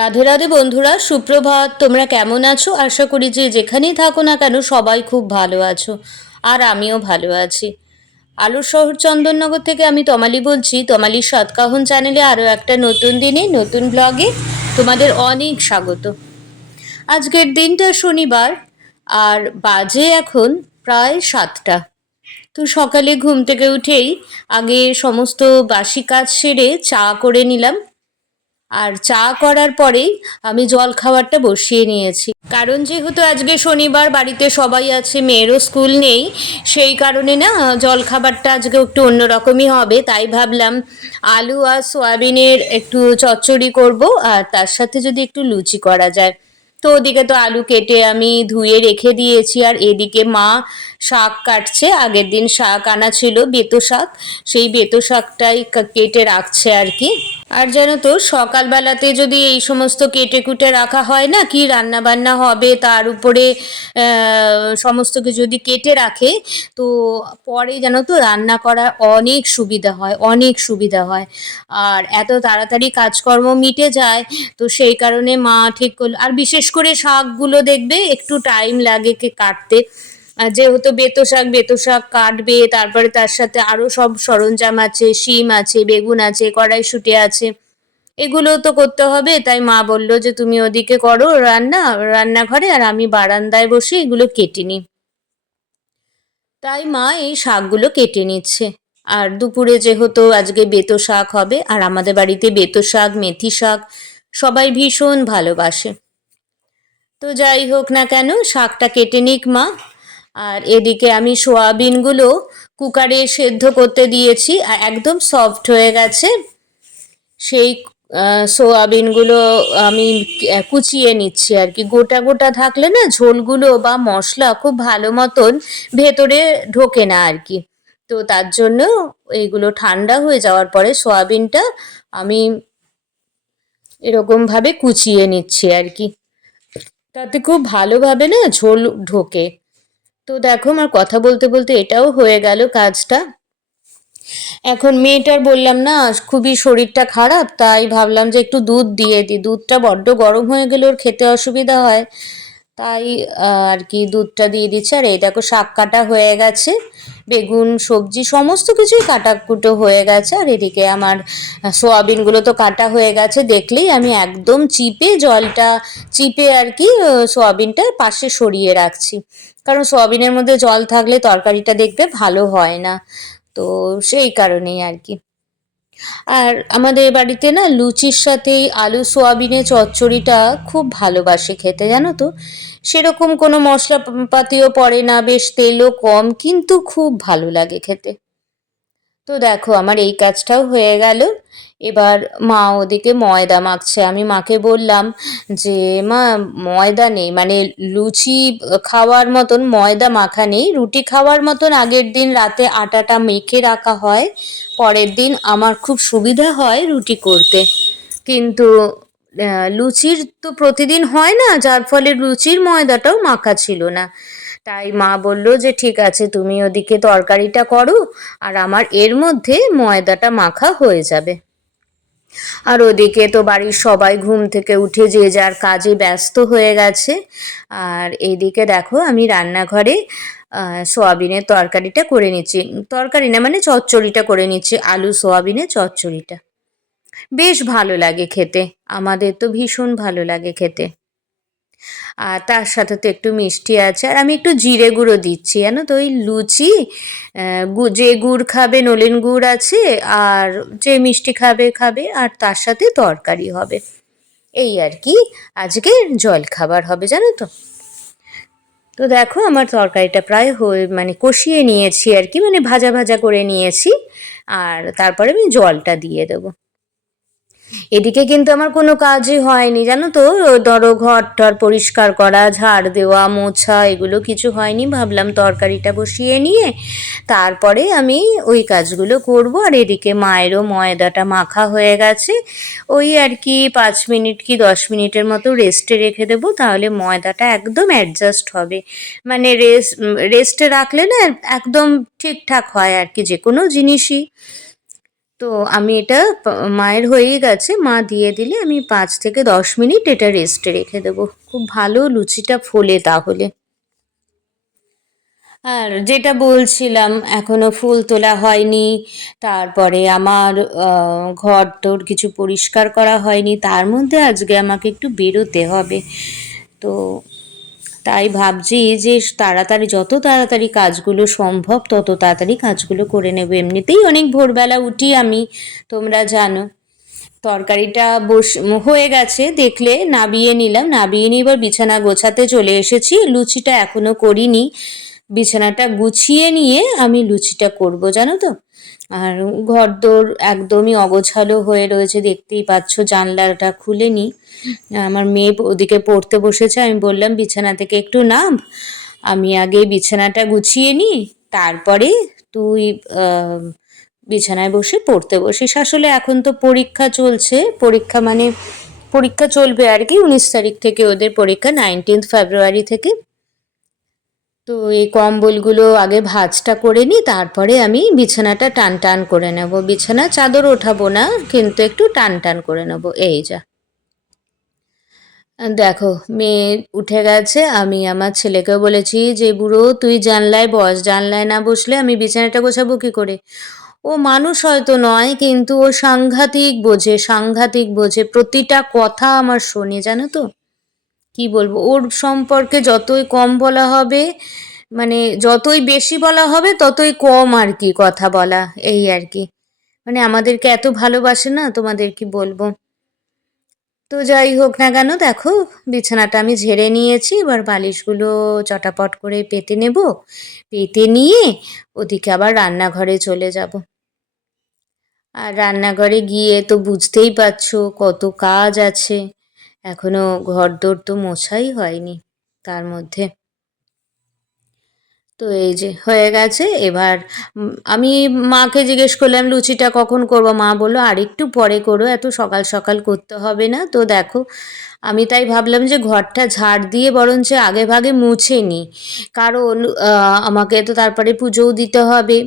রাধে রাধে বন্ধুরা, সুপ্রভাত। তোমরা কেমন আছো? আশা করি যে যেখানেই থাকো না কেন সবাই খুব ভালো আছো। আর আমিও ভালো আছি। আলোর শহর চন্দননগর থেকে আমি তমালি বলছি। তমালির সাতকাহন চ্যানেলে আরও একটা নতুন দিনে নতুন ব্লগে তোমাদের অনেক স্বাগত। আজকের দিনটা শনিবার, আর বাজে এখন প্রায় 7টা। তো সকালে ঘুম থেকে উঠেই আগে সমস্ত বাসি কাজ সেরে চা করে নিলাম। আর চা করার পরেই আমি জল খাবারটা বসিয়ে নিয়েছি, কারণ যেহেতু আজকে শনিবার, বাড়িতে সবাই আছে, মেয়েরও স্কুল নেই, সেই কারণে না জল খাবারটা আজকে একটু অন্যরকমই হবে। তাই ভাবলাম আলু আর সয়াবিনের একটু চচ্চড়ি করব, আর তার সাথে যদি একটু লুচি করা যায়। তো ওদিকে তো আলু কেটে আমি ধুয়ে রেখে দিয়েছি, আর এদিকে মা শাক কাটছে। আগের দিন শাক আনা ছিল, বেতো শাক, সেই বেতো শাকটাই কেটে রাখছে আর কি। আর জানো তো, সকালবেলাতে যদি এই সমস্ত কেটে কুটে রাখা হয় না, কি রান্না বান্না হবে তার উপরে সমস্ত কিছু যদি কেটে রাখে, তো পরে জানো তো রান্না করার অনেক সুবিধা হয়, অনেক সুবিধা হয়। আর এত তাড়াতাড়ি কাজকর্ম মিটে যায়। তো সেই কারণে মা ঠিক করলো। আর বিশেষ করে শাকগুলো দেখবে একটু টাইম লাগে কাটতে। আর যেহেতু বেতো শাক কাটবে, তারপরে তার সাথে আরও সব সরঞ্জাম আছে, শিম আছে, বেগুন আছে, কড়াইশুঁটি আছে, এগুলো তো করতে হবে। তাই মা বললো যে তুমি ওদিকে করো রান্নাঘরে, আর আমি বারান্দায় বসে এগুলো কেটে নিই। তাই মা এই শাকগুলো কেটে নিচ্ছে। আর দুপুরে যেহেতু আজকে বেতো শাক হবে, আর আমাদের বাড়িতে বেতো শাক, মেথি শাক সবাই ভীষণ ভালোবাসে। তো যাই হোক না কেন, শাকটা কেটে নিক মা। আর এদিকে আমি সোয়াবিনগুলো কুকারে সেদ্ধ করতে দিয়েছি, আর একদম সফট হয়ে গেছে। সেই সোয়াবিনগুলো আমি কুচিয়ে নিচ্ছি আর কি। গোটা গোটা থাকলে না ঝোলগুলো বা মশলা খুব ভালো মতন ভেতরে ঢোকে না আর কি। তো তার জন্য এইগুলো ঠান্ডা হয়ে যাওয়ার পরে সোয়াবিনটা আমি এরকমভাবে কুচিয়ে নিচ্ছি আর কি। তাতে খুব ভালোভাবে না ঝোল ঢোকে। তো দেখো, আমার কথা বলতে বলতে এটাও হয়ে গেল কাজটা। এখন মেয়েটার বললাম না খুবই শরীরটা খারাপ, তাই ভাবলাম যে একটু দুধ দিয়ে দিই। দুধটা বড্ড গরম হয়ে গেলে ওর খেতে অসুবিধা হয়, তাই আর কি দুধটা দিয়ে দিচ্ছি। আর এই দেখো, শাক কাটা হয়ে গেছে, বেগুন, সবজি সমস্ত কিছুই কাটাকুটো হয়ে গেছে। আর এদিকে আমার সোয়াবিনগুলো তো কাটা হয়ে গেছে, দেখলেই আমি একদম জলটা চিপে আর কি সোয়াবিনটা পাশে সরিয়ে রাখছি। কারণ সোয়াবিনের মধ্যে জল থাকলে তরকারিটা দেখতে ভালো হয় না। তো সেই কারণেই আর কি। আর আমাদের বাড়িতে না লুচির সাথে আলু সোয়াবিনের চচ্চড়িটা খুব ভালোবাসে খেতে, জানো তো। সেরকম কোনো মশলা পাতিও পড়ে না, বেশ তেলও কম, কিন্তু খুব ভালো লাগে খেতে। তো দেখো, আমার এই কাজটাও হয়ে গেল। এবার মা ওদিকে ময়দা মাখছে। আমি মাকে বললাম যে মা, ময়দা নেই, মানে লুচি খাওয়ার মতন ময়দা মাখা নেই। রুটি খাওয়ার মতন আগের দিন রাতে আটাটা মেখে রাখা হয়, পরের দিন আমার খুব সুবিধা হয় রুটি করতে। কিন্তু লুচির তো প্রতিদিন হয় না, যার ফলে লুচির ময়দাটাও মাখা ছিল না। তাই মা বলল যে ঠিক আছে, তুমি ওদিকে তরকারিটা করো, আর আমার এর মধ্যে ময়দাটা মাখা হয়ে যাবে। আর ওদিকে তো বাড়ির সবাই ঘুম থেকে উঠে যে যার কাজে ব্যস্ত হয়ে গেছে। আর এইদিকে দেখো, আমি রান্নাঘরে সোয়াবিনের তরকারিটা করে নিচ্ছি। তরকারি না, মানে চচ্চড়িটা করে নিচ্ছি, আলু সোয়াবিনের চচ্চড়িটা। বেশ ভালো লাগে খেতে, আমাদের তো ভীষণ ভালো লাগে খেতে। আর তার সাথে তো একটু মিষ্টি আছে, আর আমি একটু জিরে গুঁড়ো দিচ্ছি, জানো তো। ওই লুচি, যে গুড় খাবে নলেন গুড় আছে, আর যে মিষ্টি খাবে খাবে, আর তার সাথে তরকারি হবে, এই আর কি। আজকে জল খাবার হবে, জানো তো। তো দেখো, আমার তরকারিটা প্রায় হয়ে, মানে কষিয়ে নিয়েছি আর কি, মানে ভাজা ভাজা করে নিয়েছি। আর তারপরে আমি জলটা দিয়ে দেবো। এদিকে কিন্তু আমার কোনো কাজই হয়নি, জানো তো। ধরো ঘর টর পরিষ্কার করা, ঝাড় দেওয়া, মোছা, এগুলো কিছু হয়নি। ভাবলাম তরকারিটা বসিয়ে নিয়ে তারপরে আমি ওই কাজগুলো করব। আর এদিকে মায়েরও ময়দাটা মাখা হয়ে গেছে। ওই আর কি 5 মিনিট কি 10 মিনিটের মতো রেস্টে রেখে দেবো, তাহলে ময়দাটা একদম অ্যাডজাস্ট হবে। মানে রেস্টে রাখলে না একদম ঠিকঠাক হয় আর কি, যে কোনো জিনিসই। তো আমি এটা মায়ের হয়েই গেছে, মা দিয়ে দিলে আমি 5 থেকে 10 মিনিট এটা রেস্টে রেখে দেবো। খুব ভালো লুচিটা ফোলে তাহলে। আর যেটা বলছিলাম, এখনো ফুল তোলা হয়নি, তারপরে আমার ঘর তোর কিছু পরিষ্কার করা হয়নি, তার মধ্যে আজকে আমাকে একটু বেরোতে হবে। তো তাই ভাবছি যে তাড়াতাড়ি, যত তাড়াতাড়ি কাজগুলো সম্ভব তত তাড়াতাড়ি কাজগুলো করে নেব। এমনিতেই অনেক ভোরবেলা উঠি আমি, তোমরা জানো। তরকারিটা হয়ে গেছে, দেখলে নাবিয়ে নিলাম, নাবিয়ে নিয়ে এবার বিছানা গোছাতে চলে এসেছি। লুচিটা এখনো করিনি, বিছানাটা গুছিয়ে নিয়ে আমি লুচিটা করব, জানো তো। আর ঘরদোর একদমই অগোছালো হয়ে রয়েছে, দেখতেই পাচ্ছ। জানলাটা খুলে নি, আমার মেয়ে ওদিকে পড়তে বসেছে। আমি বললাম বিছানা থেকে একটু নাম, আমি আগে বিছানাটা গুছিয়ে নিই, তারপরে তুই বিছানায় বসে পড়তে বসিস। আসলে এখন তো পরীক্ষা চলছে, পরীক্ষা মানে পরীক্ষা চলবে আর কি, 19 তারিখ থেকে ওদের পরীক্ষা, 19 ফেব্রুয়ারি থেকে। তো এই কম্বলগুলো আগে ভাঁজটা করে নিই, তারপরে আমি বিছানাটা টান টান করে নেব। বিছানা চাদর ওঠাবো না, কিন্তু একটু টান টান করে নেব। এই যা দেখো, মেয়ে উঠে গেছে। আমি আমার ছেলেকেও বলেছি যে বুড়ো তুই জানলায় বস, জানলায় না বসলে আমি বিছানাটা গোছাবো কী করে। ও মানুষ হয়তো নয়, কিন্তু ও সাংঘাতিক বোঝে, সাংঘাতিক বোঝে, প্রতিটা কথা আমার শোনে, জানো তো। কি বলবো, ওর সম্পর্কে যতই কম বলা হবে, মানে যতই বেশি বলা হবে ততই কম আর কি কথা বলা, এই আর কি। মানে আমাদেরকে এত ভালোবাসে না, তোমাদের কি বলবো। তো যাই হোক না কেন, দেখো বিছানাটা আমি ঝেড়ে নিয়েছি, এবার বালিশগুলো চটাপট করে পেতে নেব। পেতে নিয়ে ওদিকে আবার রান্নাঘরে চলে যাব। আর রান্নাঘরে গিয়ে তো বুঝতেই পারছো কত কাজ আছে, এখনো ঘরদোর তো মোছাই হয়নি তার মধ্যে। তো এই যে হয়ে গেছে। এবার আমি মাকে জিজ্ঞেস করলাম লুচিটা কখন করব, মা বললো আর একটু পরে করো, এত সকাল সকাল করতে হবে না। তো দেখো, আমি তাই ভাবলাম যে ঘরটা ঝাড় দিয়ে বরঞ্চ আগে ভাগে মুছে নিই, কারণ আমাকে তো তারপরে পুজোও দিতে হবে,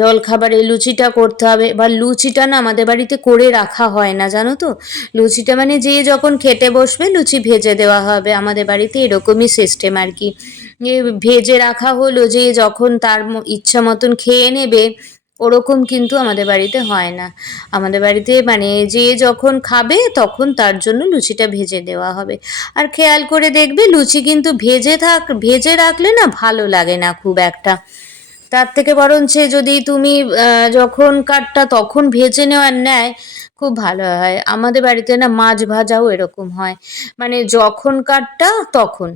জলখাবারে লুচিটা করতে হবে। এবার লুচিটা না আমাদের বাড়িতে করে রাখা হয় না, জানো তো। লুচিটা মানে যে যখন খেতে বসবে লুচি ভেজে দেওয়া হবে, আমাদের বাড়িতে এরকমই সিস্টেম আর কি। ভেজে রাখা হলো, যে যখন তার ইচ্ছা মতন খেয়ে নেবে, ওরকম কিন্তু আমাদের বাড়িতে হয় না। আমাদের বাড়িতে মানে যে যখন খাবে তখন তার জন্য লুচিটা ভেজে দেওয়া হবে। আর খেয়াল করে দেখবে লুচি কিন্তু ভেজে রাখলে না ভালো লাগে না খুব একটা। তার থেকে বরঞ্চ যদি তুমি যখনকারটা তখন ভেজে নেওয়ার নেয়, খুব ভালো হয়। আমাদের বাড়িতে না মাছ ভাজাও এরকম হয়, মানে যখনকারটা তখন,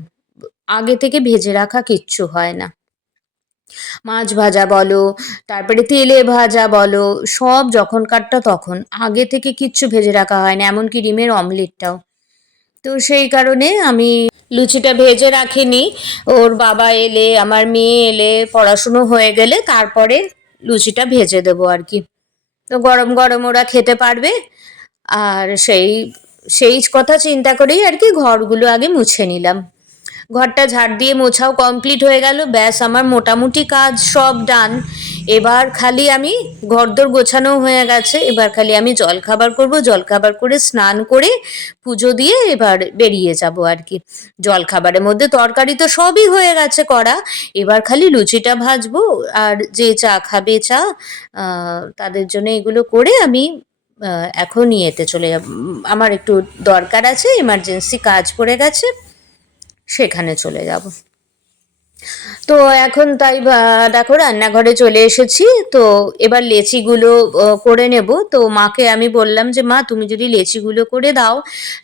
আগে থেকে ভেজে রাখা কিচ্ছু হয় না। মাছ ভাজা বলো, তারপরে তেলে ভাজা বলো, সব যখনকারটা তখন, আগে থেকে কিচ্ছু ভেজে রাখা হয় না, এমনকি ডিমের অমলেটটাও। তো সেই কারণে আমি লুচিটা ভেজে রাখিনি। ওর বাবা এলে, আমার মেয়ে এলে, পড়াশুনো হয়ে গেলে তারপরে লুচিটা ভেজে দেবো আর কি। তো গরম গরম ওরা খেতে পারবে। আর সেই সেই কথা চিন্তা করেই আর কি ঘরগুলো আগে মুছে নিলাম। ঘরটা ঝাড় দিয়ে মোছাও কমপ্লিট হয়ে গেল, ব্যাস আমার মোটামুটি কাজ সব ডান। এবার খালি আমি ঘরদোর গোছানো হয়ে গেছে, এবার খালি আমি জলখাবার করব, জলখাবার করে স্নান করে পুজো দিয়ে এবার বেরিয়ে যাব আর কি। জলখাবারের মধ্যে তরকারি তো সবই হয়ে গেছে করা, এবার খালি লুচিটা ভাজবো। আর যে চা খাবে চা, তাদের জন্য এগুলো করে আমি এখন ইয়েতে চলে যাব। আমার একটু দরকার আছে, এমার্জেন্সি কাজ পড়ে গেছে, সেখানে চলে যাব। তো এখন তাই দেখো রান্নাঘরে চলে এসেছি। তো এবার লেচিগুলো করে নেব। তো মাকে আমি বললাম যে মা তুমি যদি লেচিগুলো করে দাও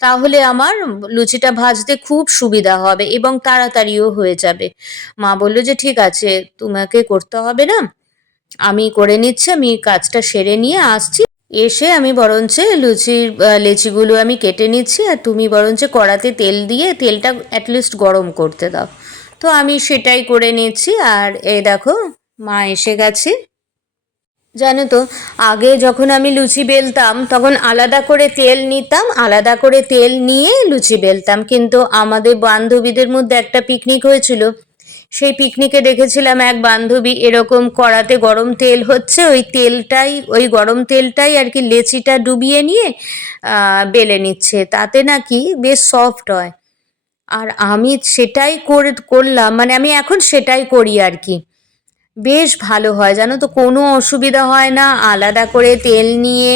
তাহলে আমার লুচিটা ভাজতে খুব সুবিধা হবে এবং তাড়াতাড়িও হয়ে যাবে। মা বললো যে ঠিক আছে, তোমাকে করতে হবে না, আমি করে নিচ্ছি, আমি কাজটা সেরে নিয়ে আসছি, এসে আমি বরঞ্চ লেচিগুলো আমি কেটে নিচ্ছি, আর তুমি বরঞ্চ কড়াতে তেল দিয়ে তেলটা অ্যাটলিস্ট গরম করতে দাও। তো আমি সেটাই করে নিচ্ছি। আর এই দেখো মা এসে গেছে। জানো তো, আগে যখন আমি লুচি বেলতাম তখন আলাদা করে তেল নিতাম, আলাদা করে তেল নিয়ে লুচি বেলতাম, কিন্তু আমাদের বান্ধবীদের মধ্যে একটা পিকনিক হয়েছিল, সেই পিকনিকে দেখেছিলাম এক বান্ধবী এরকম কড়াতে গরম তেল হচ্ছে, ওই গরম তেলটাই আর কি লেচিটা ডুবিয়ে নিয়ে বেলে নিচ্ছে, তাতে নাকি বেশ সফট হয়। আর আমি সেটাই করলাম, মানে আমি এখন সেটাই করি আর কি। বেশ ভালো হয় জানো তো, কোনো অসুবিধা হয় না আলাদা করে তেল নিয়ে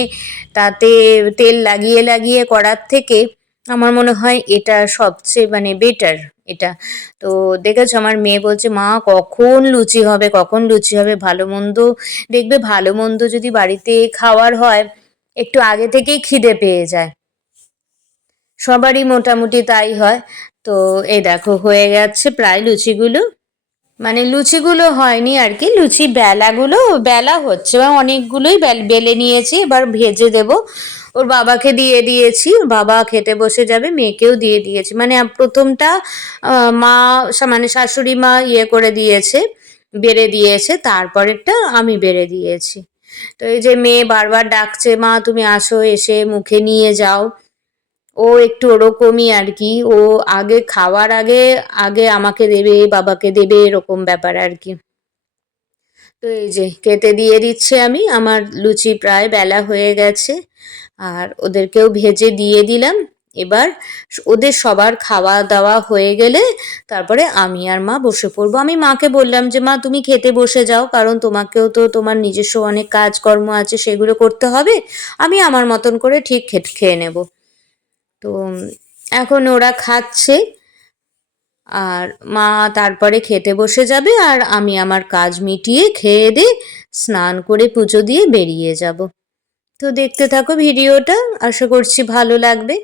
তাতে তেল লাগিয়ে লাগিয়ে করার থেকে। আমার মনে হয় এটা সবচেয়ে মানে বেটার এটা। তো দেখেছো আমার মেয়ে বলছে, মা কখন লুচি হবে, কখন লুচি হবে, ভালো মন্দ দেখবে, ভালো মন্দ যদি বাড়িতে খাওয়ার হয় একটু আগে থেকেই খিদে পেয়ে যায়, সবারই মোটামুটি তাই হয়। তো এই দেখো হয়ে গেছে প্রায় লুচিগুলো, মানে লুচিগুলো হয়নি আর কি, লুচি বেলাগুলো বেলা হচ্ছে, এবং অনেকগুলোই বেলে নিয়েছি, এবার ভেজে দেব। ওর বাবাকে দিয়ে দিয়েছি, ওর বাবা খেতে বসে যাবে, মেয়েকেও দিয়ে দিয়েছি, মানে প্রথমটা মা মানে শাশুড়ি মা করে দিয়েছে, বেড়ে দিয়েছে, তারপরেরটা আমি বেড়ে দিয়েছি। তো এই যে মেয়ে বারবার ডাকছে, মা তুমি আসো, এসে মুখে নিয়ে যাও। ও একটু ওরকমই আর কি, ও আগে খাওয়ার আগে আগে আমাকে দেবে, বাবাকে দেবে, এরকম ব্যাপার আর কি। তো এই যে খেতে দিয়ে দিচ্ছে আমি, আমার লুচি প্রায় বেলা হয়ে গেছে, আর ওদেরকেও ভেজে দিয়ে দিলাম। এবার ওদের সবার খাওয়া দাওয়া হয়ে গেলে তারপরে আমি আর মা বসে পড়বো। আমি মাকে বললাম যে মা তুমি খেতে বসে যাও, কারণ তোমাকেও তো তোমার নিজস্ব অনেক কাজকর্ম আছে, সেগুলো করতে হবে, আমি আমার মতন করে ঠিক খেয়ে নেব। তো এখন ওরা খাচ্ছে, আর মা তারপরে খেতে বসে যাবে, আর আমি আমার কাজ মিটিয়ে খেয়ে দিয়ে স্নান করে পুজো দিয়ে বেরিয়ে যাব। তো দেখতে থাকো ভিডিওটা, আশা করছি ভালো লাগবে।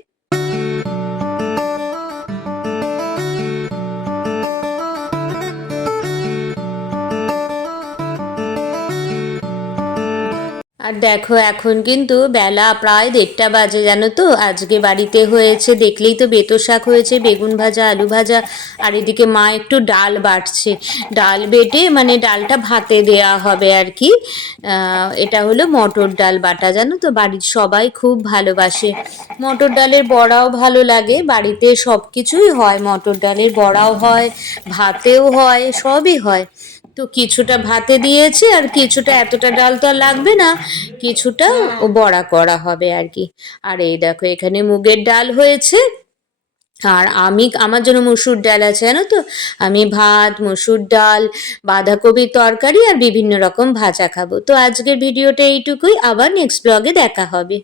আর দেখো এখন কিন্তু বেলা প্রায় 1:30 বাজে, জানো তো। আজকে বাড়িতে হয়েছে দেখলেই তো, বেতো শাক হয়েছে, বেগুন ভাজা, আলু ভাজা, আর এদিকে মা একটু ডাল বাটছে, ডাল বেটে মানে ডালটা ভাতে দেয়া হবে আর কি। এটা হলো মটর ডাল বাটা, জানো তো, বাড়ির সবাই খুব ভালোবাসে। মটর ডালের বড়াও ভালো লাগে, বাড়িতে সব কিছুই হয়, মটর ডালের বড়াও হয়, ভাতেও হয়, সবই হয়। তো কিছুটা ভাতে দিয়েছি, আর কিছুটা, এতটা ডাল তো আর লাগবে না, কিছুটা বড়া করা হবে আর কি। আর এই দেখো এখানে মুগের ডাল হয়েছে, আর আমার জন্য মসুর ডাল আছে, জানো তো। আমি ভাত, মসুর ডাল, বাঁধাকপির তরকারি আর বিভিন্ন রকম ভাজা খাবো। তো আজকের ভিডিওটা এইটুকুই, আবার নেক্সট ব্লগে দেখা হবে।